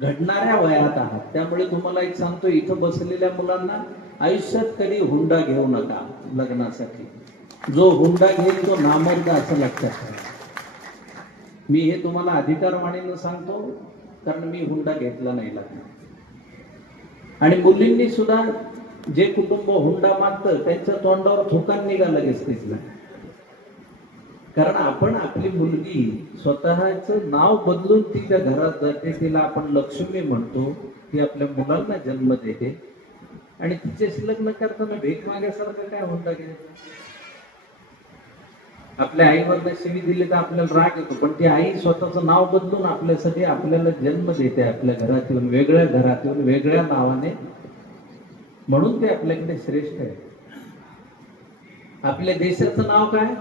घडणाऱ्या वयात आहात. त्यामुळे तुम्हाला एक सांगतो इथं बसलेल्या मुलांना आयुष्यात कधी हुंडा घेऊ नका लग्नासाठी. जो हुंडा घेईल तो नामर्द असं लक्षात ठेवा. मी हे तुम्हाला अधिकारवाणीनं सांगतो कारण मी हुंडा घेतला नाही लग्न आणि मुलींनी सुद्धा जे कुटुंब हुंडा मागतं त्यांच्या तोंडावर थोकान निघालं लगेच तिथला. कारण आपण आपली मुलगी स्वतःच नाव बदलून ती त्या घरात जाते तिला आपण लक्ष्मी म्हणतो ती आपल्या मुलांना जन्म देते. आणि तिच्याशी लग्न करताना भेट मागायसारखं काय हुंडा घ्यायचं आपल्या आईवरनं शिवी दिली तर आपल्याला राग येतो पण ती आई स्वतःचं नाव बदलून आपल्यासाठी आपल्याला जन्म देते आपल्या घरात येऊन वेगळ्या घरात येऊन वेगळ्या नावाने. म्हणून ते आपल्याकडे श्रेष्ठ आहे. आपल्या देशाचं नाव काय?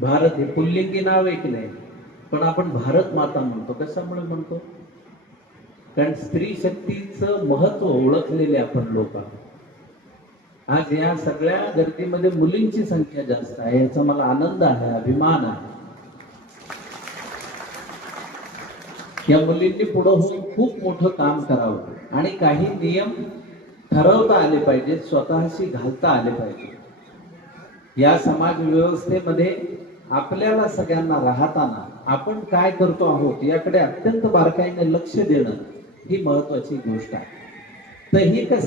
भारत हे पुल्लिंगी नाव एक नाही? पण आपण भारत माता म्हणतो. कशामुळे म्हणतो? कारण स्त्री शक्तीचं महत्त्व ओळखलेले आपण लोक आहोत. आज या सगळ्या गर्दीमध्ये मुलींची संख्या जास्त आहे याचा मला आनंद आहे अभिमान आहे. या मुलींनी पुढे होऊन खूप मोठं काम करावं आणि काही नियम ठरवता आले पाहिजेत स्वतःशी घालता आले पाहिजे या समाज व्यवस्थेमध्ये आपल्याला सगळ्यांना राहताना आपण काय करतो आहोत याकडे अत्यंत बारकाईने लक्ष देणं ही महत्वाची गोष्ट आहे. तर ही कसं